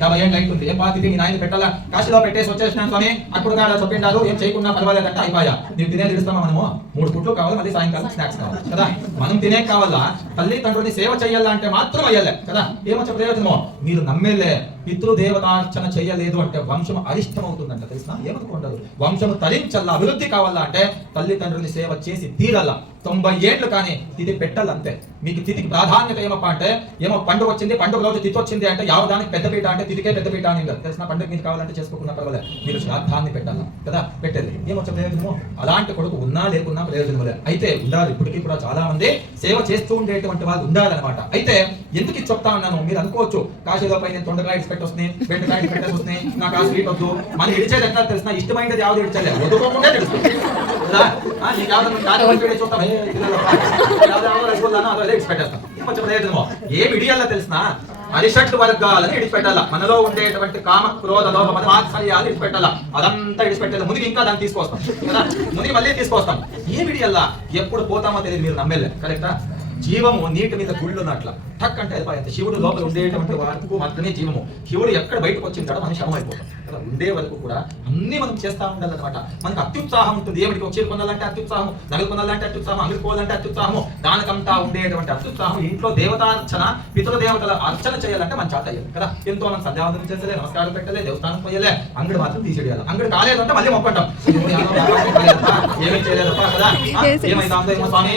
యాభై ఏళ్ళు అవుతుంది ఏ బాధ్యత నీ నాయన పెట్టాలా? కాశీలో పెట్టేసి వచ్చేసినాను స్వామి. అప్పుడు కాడ చెప్పిండారు. ఏం చేయకుండా పర్వాలేదంటే అయిపోయా. ನೀವು తినేది ఇస్తామా మనము? మూడు పుట్లు కావాలి మళ్ళీ సాయంకాలం స్నాక్స్ కావాలి కదా? మనం తినే కావాలా? తల్లిదండ్రుని సేవ చేయాలా అంటే మాత్రం అయ్యాలే కదా? ఏమొచ్చే ప్రయోజనమో? మీరు నమ్మేలే. పితృదేవతార్చన చేయలేదు అంటే వంశం అరిష్టం అవుతుందంట తెలుసా? ఏమనుకుంటారు? వంశము తరించల్లా అభివృద్ధి కావాలా అంటే తల్లిదండ్రుని సేవ చేసి తీరాలా? తొంభై ఏళ్ళు కానీ తిథి పెట్టాలంతే. మీకు తిథికి ప్రాధాన్యత ఏమప్ప అంటే ఏమో పండుగ వచ్చింది పండుగ రోజు తిథి వచ్చింది అంటే యావదానికి పెద్దపీట అంటే తిథికే పెద్దపీట అని. తెలిసిన పండుగ మీకు కావాలంటే చేసుకోకుండా పర్వాలేదు. మీరు శ్రాద్ధాన్ని పెట్టాలా? కదా? పెట్టేది. ఏమొచ్చే ప్రయోజనము? అలాంటి కొడుకు ఉన్నా లేకున్నా ప్రయోజనం లేదు. అయితే ఉండాలి ఇప్పటికీ కూడా చాలా మంది సేవ చేస్తూ ఉండేటువంటి వాళ్ళు ఉండాలన్నమాట. అయితే ఎందుకు ఇది చెప్తా ఉన్నాను? మీరు అనుకోవచ్చు. కాశీలో పై నేను తొండకాయ ఇడిచిపెట్టి వస్తున్నాయి బెండకాయ ఇడిచిపెట్టేసి వస్తున్నాయి నాకు ఆ స్వీట్ వద్దు. మనం ఇడిచేది ఎట్లా తెలిసిన ఇష్టమైనది వదుకోకుండా తెలుస్తుంది ఏమి ఆ, నీకు తెలిసిన అరిషట్ వర్గాలను ఇడిచిపెట్టాలా మనలో ఉండేటువంటి కామ క్రోధ లోభ మద మాత్సర్యాలు ఇడిచిపెట్టాలా అదంతా ఇడిచిపెట్టాలి ముందుకు ఇంకా దాన్ని తీసుకొస్తాం కదా ముందుకు మళ్ళీ తీసుకొస్తాం. ఏ విడియల్లా? ఎప్పుడు పోతామో తెలియదు మీరు నమ్మేలే కరెక్టా? జీవము నీటి మీద గుళ్ళున్నట్ల. టక్ అంటే వెళ్ళిపోయింది శివుడు లోపల ఉండేటువంటి వరకు మాత్రమే జీవము. శివుడు ఎక్కడ బయటకు వచ్చింటాడో మనం శవం అయిపోతాం కదా ఉండే వరకు కూడా అన్ని మనం చేస్తా ఉండాలన్నమాట. మనకు అత్యుత్సాహం ఉంటుంది. ఏమిటి ఒక చీర కొనాలంటే అత్యుత్సాహం నగలు కొనాలంటే అత్యుత్సాహం అంగడి పోవాలంటే అత్యుత్సాహము దానికంతా ఉండేటువంటి అత్యుత్సాహం. ఇంట్లో దేవతార్చన పితృ దేవతల అర్చన చేయాలంటే మన చేత అయ్యాలి కదా. ఎంతో మనం సంధ్యావందనం చేసలే నమస్కారం పెట్టలే దేవస్థానం పోయలే అంగడి మాత్రం తీసేయాలి అంగడి కాలేదంటే మళ్ళీ మొక్కంటాం. ఏమీ చేయలేదప్పా? కదా? ఏమైందో స్వామి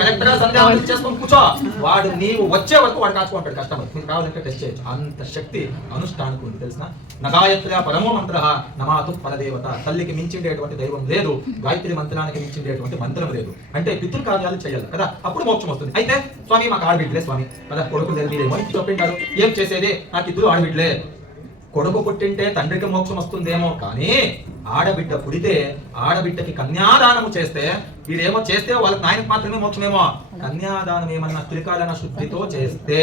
కరెక్ట్గా సంధ్యావందనం చేసుకొని కూర్చో. వాడు నీవు వచ్చే వరకు వాడు కాచుకుంటాడు కస్టమర్ మీకు కావాలంటే టెస్ట్ చేయొచ్చు. అంత శక్తి అనుష్ఠానికి ఉంది తెలిసిన నగాయత్ర పరమో మంత్ర నమాతు పరదేవత తల్లికి మించిండేటువంటి దైవం లేదు గాయత్రి మంత్రానికి మించిండేటువంటి మంత్రం లేదు. అంటే పితృ కార్యాలు చేయాలి కదా అప్పుడు మోక్షం వస్తుంది. అయితే స్వామి మాకు ఆడబిడ్లే స్వామి. కదా కొడుకు లేదు ఇది చెప్పింటారు ఏం చేసేది? నాకు ఇద్దరు ఆడబిడ్లే కొడుకు పుట్టింటే తండ్రికి మోక్షం వస్తుందేమో కానీ ఆడబిడ్డ పుడితే ఆడబిడ్డకి కన్యాదానము చేస్తే వీడేమో చేస్తే వాళ్ళకి నాయనకు మాత్రమే మోక్షమేమో? కన్యాదానం ఏమన్నా త్రికాలన శుద్ధితో చేస్తే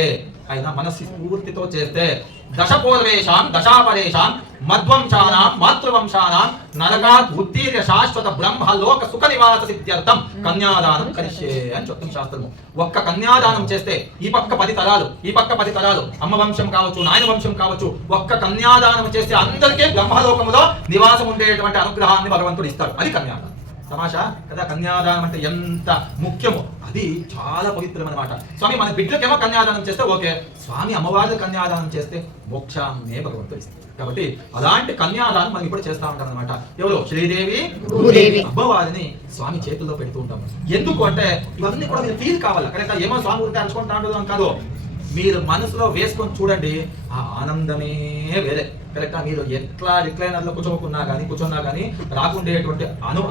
అయినా మనస్సు స్ఫూర్తితో చేస్తే దశపూర్వేషాం దశాపరేషాం మధ్వంశానాం మాతృవంశానాం నరకాత్ ఉత్తీర్య శాశ్వత బ్రహ్మ లోక సుఖ నివాస సిద్ధ్యర్థం కన్యాదానం కరిష్యే అని చెప్తుంది శాస్త్రము. ఒక్క కన్యాదానం చేస్తే ఈ పక్క పది తరాలు ఈ పక్క పది తరాలు అమ్మ వంశం కావచ్చు నాయన వంశం కావచ్చు ఒక్క కన్యాదానం చేస్తే అందరికీ బ్రహ్మలోకములో నివాసం ఉండేటువంటి అనుగ్రహాన్ని భగవంతుడు ఇస్తాడు. అది కన్యాదానం. తమాషా కదా కన్యాదానం అంటే ఎంత ముఖ్యమో అది చాలా పవిత్రం అనమాట స్వామి మన బిడ్డలకేమో కన్యాదానం చేస్తే ఓకే. స్వామి అమ్మవార్లు కన్యాదానం చేస్తే మోక్షాన్నే భగవంతుడు ఇస్తాడు. కాబట్టి అలాంటి కన్యాదానం మనం ఇప్పుడు చేస్తా ఉంటాం అనమాట ఎవరు? శ్రీదేవి. అమ్మవారిని స్వామి చేతుల్లో పెడుతూ ఉంటాం ఎందుకు అంటే ఇవన్నీ కూడా మీరు ఫీల్ కావాలి? కరెక్ట్? ఏమో స్వామి గురించి అనుకుంటా కాదు. మీరు మనసులో వేసుకొని చూడండి ఆ ఆనందమే వేరే. కరెక్టా మీరు ఎట్లా రిక్లైనర్లో కూర్చోకున్నా కానీ కూర్చున్నా కానీ రాకుండేటువంటి అను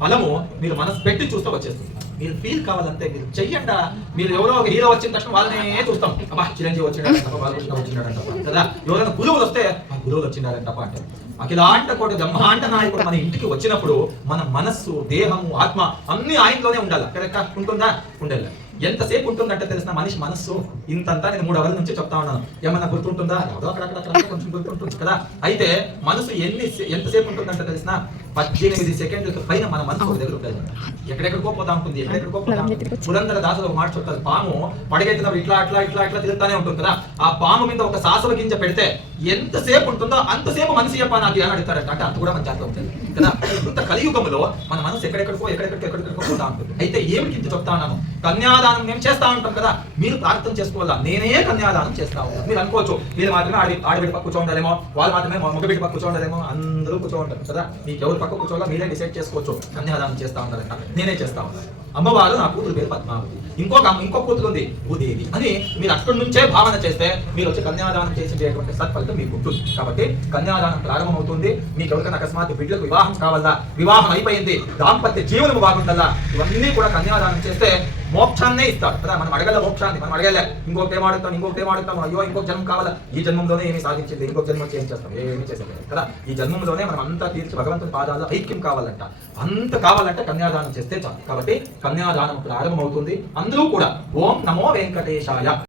ఫలము మీరు మనసు పెట్టి చూస్తే వచ్చేస్తుంది. మీరు ఫీల్ కావాలంటే మీరు చెయ్యండా. మీరు ఎవరో ఒక హీరో వచ్చిన తక్షణం వాళ్ళనే చూస్తాం. అబ్బా చిరంజీవి వచ్చిండారంట బాలకృష్ణ వచ్చిండారంట కదా? ఎవరైనా గురువులు వస్తే ఆ గురువులు వచ్చిండారంట అంటారు అఖిలాంట కోట బ్రహ్మాంట నాయకుడు మన ఇంటికి వచ్చినప్పుడు మన మనస్సు దేహము ఆత్మ అన్ని ఆయనలోనే ఉండాలి? కరెక్టా ఉంటుందా? ఉండాలి. ఎంతసేపు ఉంటుందంటే తెలిసిన మనిషి మనస్సు? ఇంతంతా నేను మూడు అవర్ల నుంచి చెప్తా ఉన్నాను. ఏమన్నా గుర్తుంటుందా? కొంచెం గుర్తుంటుంది కదా. అయితే మనసు ఎన్ని ఎంతసేపు ఉంటుందంటే తెలిసిన పద్దెనిమిది సెకండ్లకు పైన మన మనసు ఒక దగ్గర ఉంటుంది ఎక్కడెక్కడికో పోతా ఉంటుంది ఎక్కడెక్కడికో పోతా పురంధర దాసులు ఒక మాట చెప్తారు పాము పడిగెత్తినప్పుడు ఇట్లా అట్లా ఇట్లా ఇట్లా తిరుగుతానే ఉంటుంది కదా. ఆ పాము మీద ఒక సాసవ గింజ పెడితే ఎంతసేపు ఉంటుందో అంతసేపు మనిషి చెప్పా నాకు అని అడుగుతారంట. అంటే అంత కూడా మన జాతర ఉంటుంది కదా. ఇంత కలియుగంలో మన మనసు ఎక్కడెక్కడికో ఎక్కడెక్కడికో ఎక్కడెక్కడికో పోతా ఉంటుంది. అయితే ఏమిటి ఇంత చెప్తా ఉన్నాను? కన్యాదానం మేము చేస్తా ఉంటాం కదా. మీరు ప్రార్థన చేసుకోవాలా? నేనే కన్యాదానం చేస్తా ఉంటాను మీరు అనుకోవచ్చు మీరు మాత్రమే ఆడి ఆడబిడ్డ పక్క కూర్చోండాలేమో వాళ్ళు మాత్రమే మగబిడ్డ పక్క కూర్చోండాలేమో అందరూ కూర్చోంటారు కదా? మీకు ఎవరు పక్క కూర్చోవాలో మీరే డిసైడ్ చేసుకోవచ్చు. కన్యాదానం చేస్తా ఉన్నారంట నేనే చేస్తా ఉన్నాను. అమ్మవారు నా కూతురు పేరు పద్మావతి. ఇంకొక ఇంకొక కూతురు ఉంది భూదేవి. అని మీరు అక్కడి నుంచే భావన చేస్తే మీరు వచ్చి కన్యాదానం చేసేటువంటి సత్ఫలితం మీకు ఉంటుంది. కాబట్టి కన్యాదానం ప్రారంభమవుతుంది. మీకు ఎవరికైనా అకస్మాత్ బిడ్డలకు వివాహం కావాలా? వివాహం అయిపోయింది. దాంపత్య జీవనం బాగుండాలా? ఇవన్నీ కూడా కన్యాదానం చేస్తే మోక్షాన్నే ఇస్తాడు. కదా మనం అడగల మోక్షాన్ని మనం అడగలే ఇంకొకటి ఏం అడుగుతాం ఇంకొకటి ఏం అడుగుతాం అయ్యో ఇంకొక జన్మ కావాలా? ఈ జన్మంలోనే ఏమి సాధించింది ఇంకొక జన్మ ఏం చేస్తాం? ఏమి చేసేది కదా ఈ జన్మంలోనే మనం అంతా తీర్చి భగవంతుని పాదాల ఐక్యం కావాలంట. అంత కావాలంటే కన్యాదానం చేస్తే చాలు. కాబట్టి కన్యాదానం ప్రారంభమవుతుంది. అందరూ కూడా ఓం నమో వెంకటేశాయ.